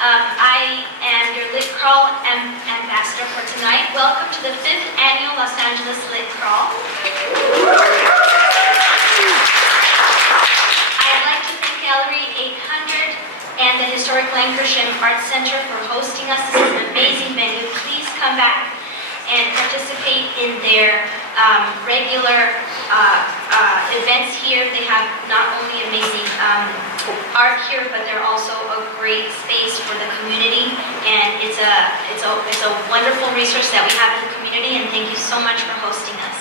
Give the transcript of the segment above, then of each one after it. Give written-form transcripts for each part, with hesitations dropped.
I am your Lit Crawl ambassador for tonight. Welcome to the 5th Annual Los Angeles Lit Crawl. I'd like to thank Gallery 800 and the Historic Lankershim Arts Center for hosting us. This is an amazing venue. Please come back and participate in their regular events here. They have not only amazing art here, but they're also a great space for the community, and it's a wonderful resource that we have in the community, and thank you so much for hosting us.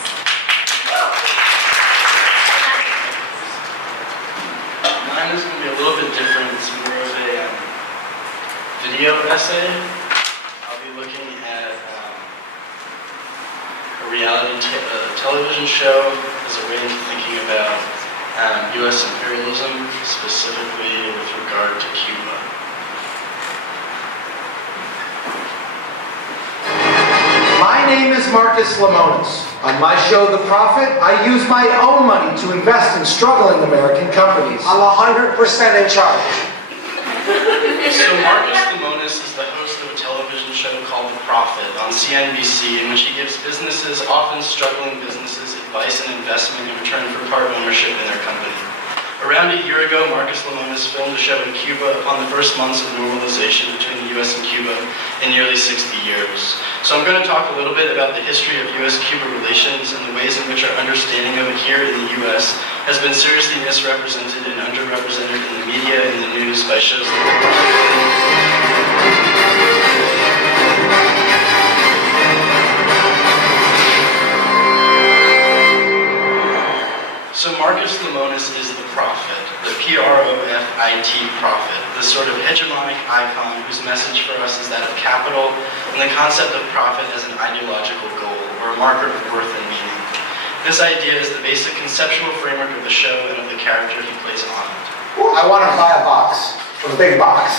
Mine is going to be a little bit different. It's more of a video essay. I'll be looking at a reality television show as a way into thinking about US imperialism, specifically with regard to Cuba. My name is Marcus Lemonis. On my show, The Prophet, I use my own money to invest in struggling American companies. I'm 100% in charge. So Marcus Lemonis is the host of a television show called The Prophet on CNBC, in which he gives businesses, often struggling businesses, advice and investment in return for part ownership in their company. Around a year ago, Marcus Lemonis filmed a show in Cuba upon the first months of normalization between the US and Cuba in nearly 60 years. So I'm going to talk a little bit about the history of US-Cuba relations and the ways in which our understanding of it here in the US has been seriously misrepresented and underrepresented in the media and the news by shows like The Prophet. So Marcus Lemonis is the prophet, the P-R-O-F-I-T prophet, this sort of hegemonic icon whose message for us is that of capital and the concept of profit as an ideological goal or a marker of worth and meaning. This idea is the basic conceptual framework of the show and of the character he plays on it. I want to buy a box, a big box.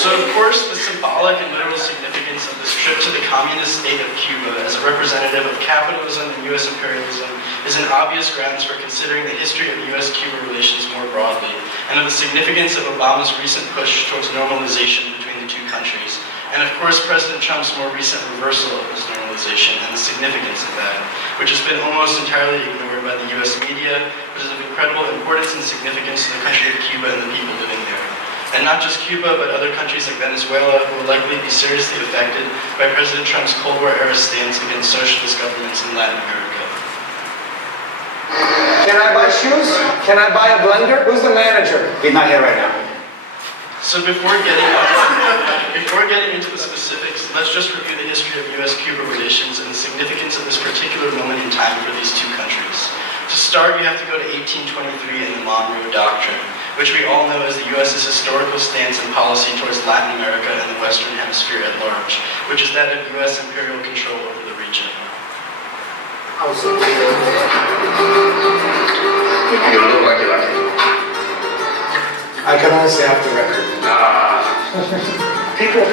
So of course, the symbolic and literal significance of this trip to the communist state of Cuba as a representative of capitalism and US imperialism is an obvious grounds for considering the history of US-Cuba relations more broadly, and of the significance of Obama's recent push towards normalization between the two countries, and of course President Trump's more recent reversal of this normalization and the significance of that, which has been almost entirely ignored by the US media, but is of incredible importance and significance to the country of Cuba and the people living there. And not just Cuba, but other countries like Venezuela, who will likely be seriously affected by President Trump's Cold War-era stance against socialist governments in Latin America. Can I buy shoes? Can I buy a blender? Who's the manager? He's not here right now. So before getting into the specifics, let's just review the history of US-Cuba relations and the significance of this particular moment in time for these two countries. To start, you have to go to 1823 and the Monroe Doctrine, which we all know as the U.S.'s historical stance and policy towards Latin America and the Western Hemisphere at large, which is that of U.S. imperial control over the region. You look like you like it. I can only say off the record. People.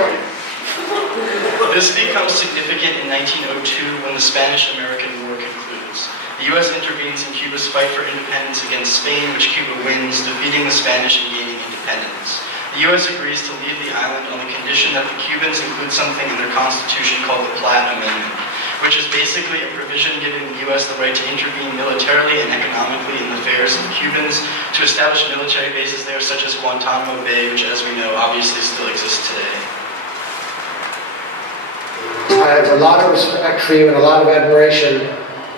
This becomes significant in 1902 when the Spanish-American War concludes. The U.S. intervenes in Cuba's fight for independence against Spain, which Cuba wins, defeating the Spanish and gaining independence. The U.S. agrees to leave the island on the condition that the Cubans include something in their constitution called the Platt Amendment, which is basically a provision giving the U.S. the right to intervene militarily and economically in the affairs of Cubans, to establish military bases there such as Guantanamo Bay, which as we know obviously still exists today. I have a lot of respect for you and a lot of admiration,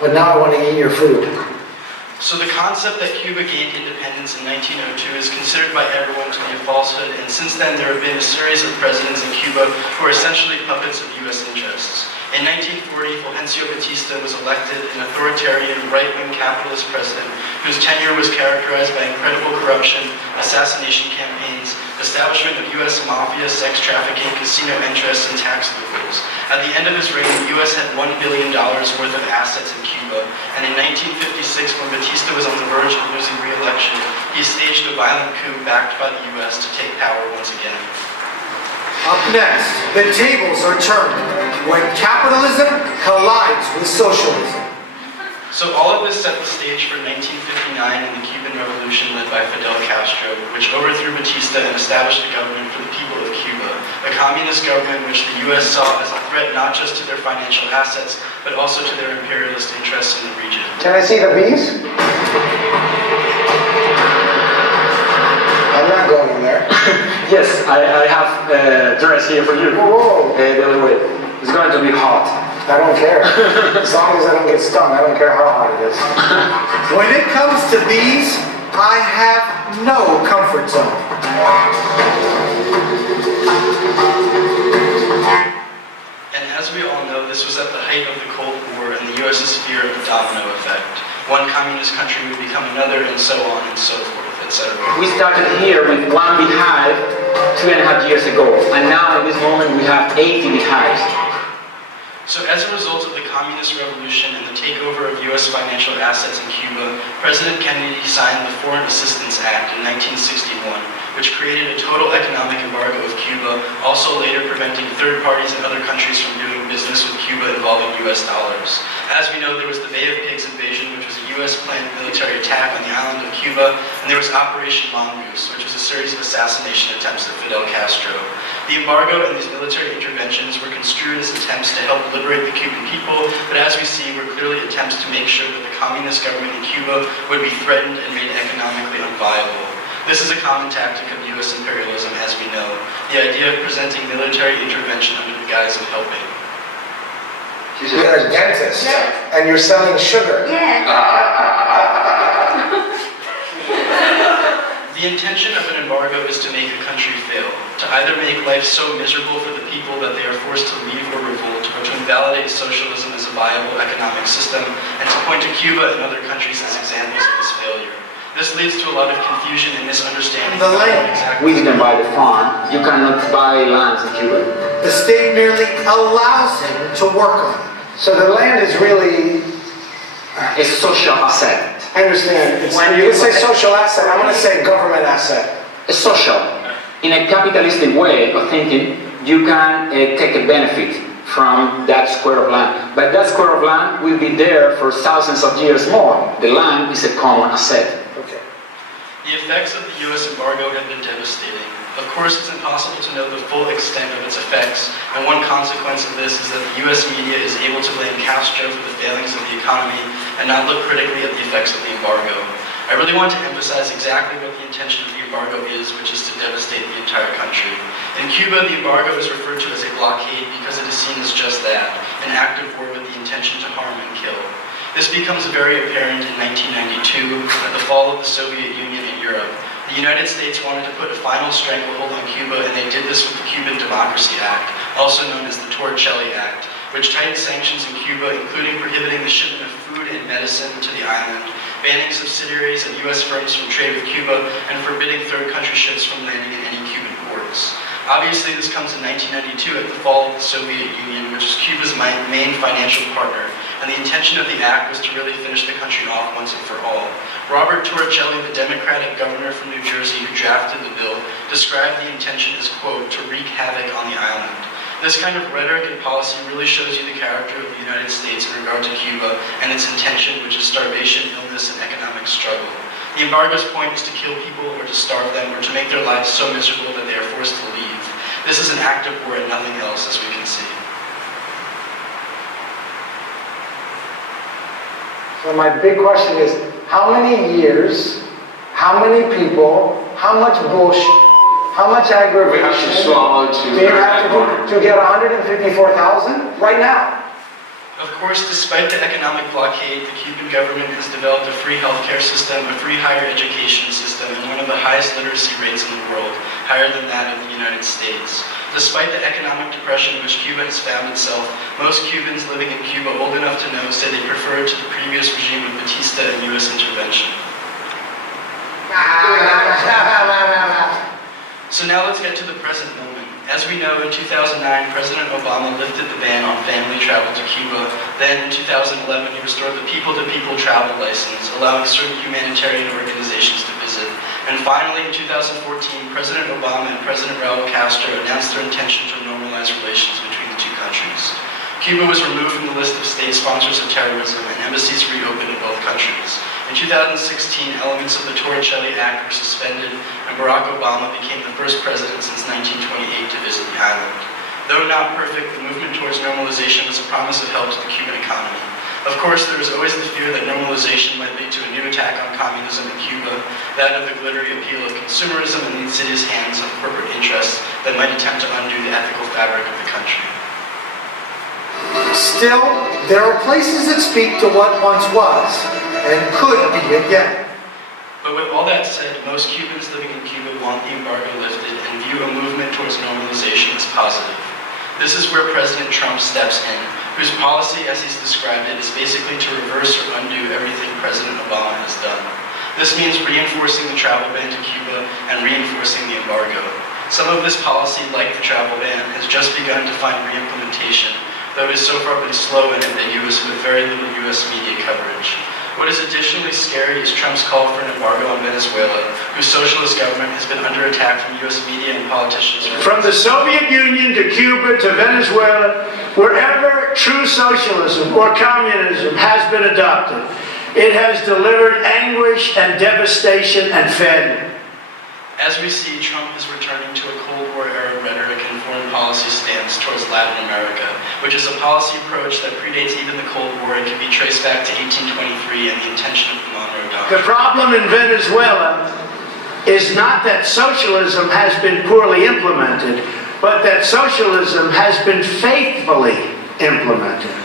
but now I want to eat your food. So the concept that Cuba gained independence in 1902 is considered by everyone to be a falsehood, and since then there have been a series of presidents in Cuba who are essentially puppets of U.S. interests. In 1940, Fulgencio Batista was elected an authoritarian, right-wing capitalist president whose tenure was characterized by incredible corruption, assassination campaigns, establishment of U.S. mafia, sex trafficking, casino interests, and tax loopholes. At the end of his reign, the U.S. had $1 billion worth of assets in Cuba, and in 1956, when Batista was on the verge of losing re-election, he staged a violent coup backed by the U.S. to take power once again. Up next, the tables are turned when capitalism collides with socialism. So all of this set the stage for 1959 and the Cuban Revolution led by Fidel Castro, which overthrew Batista and established a government for the people of Cuba, a communist government which the U.S. saw as a threat not just to their financial assets, but also to their imperialist interests in the region. Can I see the bees? I'm not going in there. Yes, I have a dress here for you. Whoa. The other way. It's going to be hot. I don't care. As long as I don't get stung, I don't care how hot it is. When it comes to bees, I have no comfort zone. And as we all know, this was at the height of the Cold War and the U.S.'s fear of the domino effect. One communist country would become another, and so on and so forth, etc. We started here with one beehive 2.5 years ago, and now at this moment we have 80 beehives. So as a result of the communist revolution and the takeover of U.S. financial assets in Cuba, President Kennedy signed the Foreign Assistance Act in 1961, which created a total economic embargo of Cuba, also later preventing third parties and other countries from doing business with Cuba involving U.S. dollars. As we know, there was the Bay of Pigs invasion, which was a U.S.-planned military attack on the island of Cuba, and there was Operation Mongoose, which was a series of assassination attempts at Fidel Castro. The embargo and these military interventions were construed as attempts to help liberate the Cuban people, but as we see, were clearly attempts to make sure that the communist government in Cuba would be threatened and made economically unviable. This is a common tactic of U.S. imperialism, as we know, the idea of presenting military intervention under the guise of helping. You're a dentist, and you're selling sugar. The intention of an embargo is to make a country fail, to either make life so miserable for the people that they are forced to leave or revolt, or to invalidate socialism as a viable economic system, and to point to Cuba and other countries as examples of this failure. This leads to a lot of confusion and misunderstanding. The land. Exactly. We didn't buy the farm. You cannot buy lands in Cuba. The state merely allows him to work on it. So the land is really, A social asset. I understand. When you say social asset, I'm going to say government asset. A social. In a capitalistic way of thinking, you can take a benefit from that square of land. But that square of land will be there for thousands of years more. The land is a common asset. Okay. The effects of the U.S. embargo have been devastating. Of course, it's impossible to know the full extent of its effects, and one consequence of this is that the U.S. media is able to blame Castro for the failings of the economy and not look critically at the effects of the embargo. I really want to emphasize exactly what the intention of the embargo is, which is to devastate the entire country. In Cuba, the embargo is referred to as a blockade because it is seen as just that, an act of war with the intention to harm and kill. This becomes very apparent in 1992 at the fall of the Soviet Union in Europe. The United States wanted to put a final stranglehold on Cuba, and they did this with the Cuban Democracy Act, also known as the Torricelli Act, which tightened sanctions in Cuba, including prohibiting the shipment of food and medicine to the island, banning subsidiaries of U.S. firms from trade with Cuba, and forbidding third country ships from landing in any Cuban ports. Obviously, this comes in 1992 at the fall of the Soviet Union, which is Cuba's main financial partner, and the intention of the act was to really finish the country off once and for all. Robert Torricelli, the Democratic governor from New Jersey who drafted the bill, described the intention as, quote, to wreak havoc on the island. This kind of rhetoric and policy really shows you the character of the United States in regard to Cuba and its intention, which is starvation, illness, and economic struggle. The embargo's point is to kill people or to starve them or to make their lives so miserable that they are forced to leave. This is an act of war and nothing else, as we can see. So my big question is, how many years, how many people, how much bullshit, how much aggravation We have to swallow to... do you have to do to get 154,000 right now? Of course, despite the economic blockade, the Cuban government has developed a free healthcare system, a free higher education system, and one of the highest literacy rates in the world, higher than that of the United States. Despite the economic depression in which Cuba has found itself, most Cubans living in Cuba old enough to know say they prefer it to the previous regime of Batista and U.S. intervention. So now let's get to the present moment. As we know, in 2009, President Obama lifted the ban on family travel to Cuba. Then, in 2011, he restored the people-to-people travel license, allowing certain humanitarian organizations to visit. And finally, in 2014, President Obama and President Raul Castro announced their intention to normalize relations between the two countries. Cuba was removed from the list of state sponsors of terrorism, and embassies reopened in both countries. In 2016, elements of the Torricelli Act were suspended, and Barack Obama became the first president since 1928 to visit the island. Though not perfect, the movement towards normalization was a promise of help to the Cuban economy. Of course, there was always the fear that normalization might lead to a new attack on communism in Cuba, that of the glittery appeal of consumerism in the insidious hands of corporate interests that might attempt to undo the ethical fabric of the country. Still, there are places that speak to what once was, and could be again. But with all that said, most Cubans living in Cuba want the embargo lifted and view a movement towards normalization as positive. This is where President Trump steps in, whose policy, as he's described it, is basically to reverse or undo everything President Obama has done. This means reinforcing the travel ban to Cuba and reinforcing the embargo. Some of this policy, like the travel ban, has just begun to find re-implementation, though it has so far been slow and ambiguous with very little U.S. media coverage. What is additionally scary is Trump's call for an embargo on Venezuela, whose socialist government has been under attack from U.S. media and politicians. From the Soviet Union to Cuba to Venezuela, wherever true socialism or communism has been adopted, it has delivered anguish and devastation and failure. As we see, Trump is returning to a Cold War-era rhetoric and foreign policy stance towards Latin America, which is a policy approach that predates even the Cold War and can be traced back to 1823 and the intention of the Monroe Doctrine. The problem in Venezuela is not that socialism has been poorly implemented, but that socialism has been faithfully implemented.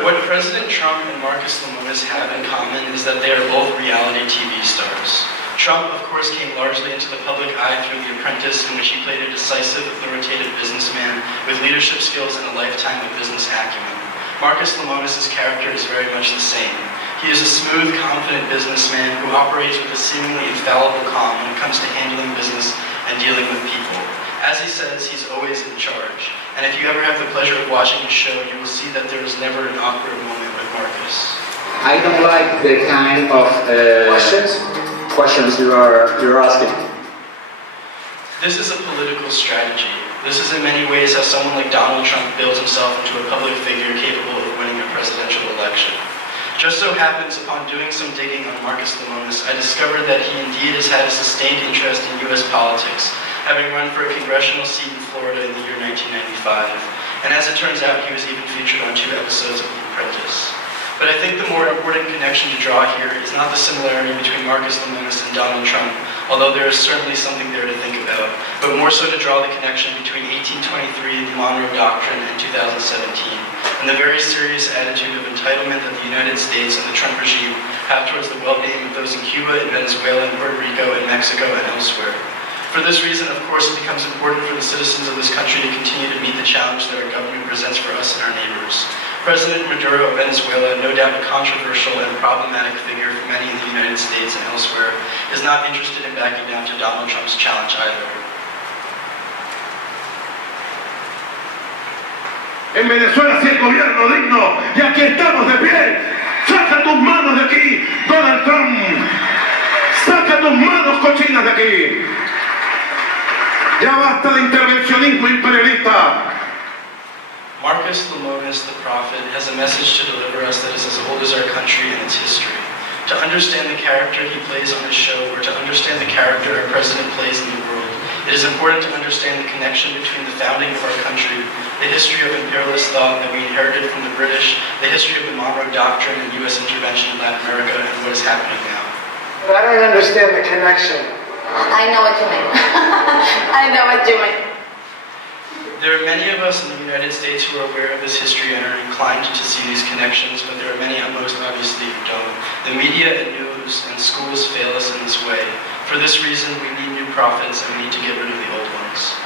What President Trump and Marcus Lemonis have in common is that they are both reality TV stars. Trump, of course, came largely into the public eye through The Apprentice, in which he played a decisive, authoritative businessman with leadership skills and a lifetime of business acumen. Marcus Lemonis' character is very much the same. He is a smooth, confident businessman who operates with a seemingly infallible calm when it comes to handling business and dealing with people. As he says, he's always in charge. And if you ever have the pleasure of watching his show, you will see that there is never an awkward moment with Marcus. I don't like the kind of questions you're asking. This is a political strategy. This is in many ways how someone like Donald Trump builds himself into a public figure capable of winning a presidential election. Just so happens, upon doing some digging on Marcus Lemonis, I discovered that he indeed has had a sustained interest in U.S. politics, having run for a congressional seat in Florida in the year 1995. And as it turns out, he was even featured on 2 episodes of The Apprentice. But I think the more important connection to draw here is not the similarity between Marcus Lemonis and Donald Trump, although there is certainly something there to think about, but more so to draw the connection between 1823, the Monroe Doctrine, and 2017, and the very serious attitude of entitlement that the United States and the Trump regime have towards the well-being of those in Cuba, and Venezuela, and Puerto Rico, and Mexico, and elsewhere. For this reason, of course, it becomes important for the citizens of this country to continue to meet the challenge that our government presents for us and our neighbors. President Maduro of Venezuela, no doubt a controversial and problematic figure for many in the United States and elsewhere, is not interested in backing down to Donald Trump's challenge either. En Venezuela sí hay gobierno digno y aquí estamos de pie. Saca tus manos de aquí, Donald Trump. Saca tus manos cochinas de aquí. Ya basta de intervencionismo imperialista. Marcus Lemonis, the prophet, has a message to deliver us that is as old as our country and its history. To understand the character he plays on his show, or to understand the character our president plays in the world, it is important to understand the connection between the founding of our country, the history of imperialist thought that we inherited from the British, the history of the Monroe Doctrine and U.S. intervention in Latin America, and what is happening now. But I don't understand the connection. I know what you mean. I know what you mean. There are many of us in the United States who are aware of this history and are inclined to see these connections, but there are many, most obviously, who don't. The media and news and schools fail us in this way. For this reason, we need new prophets and we need to get rid of the old ones.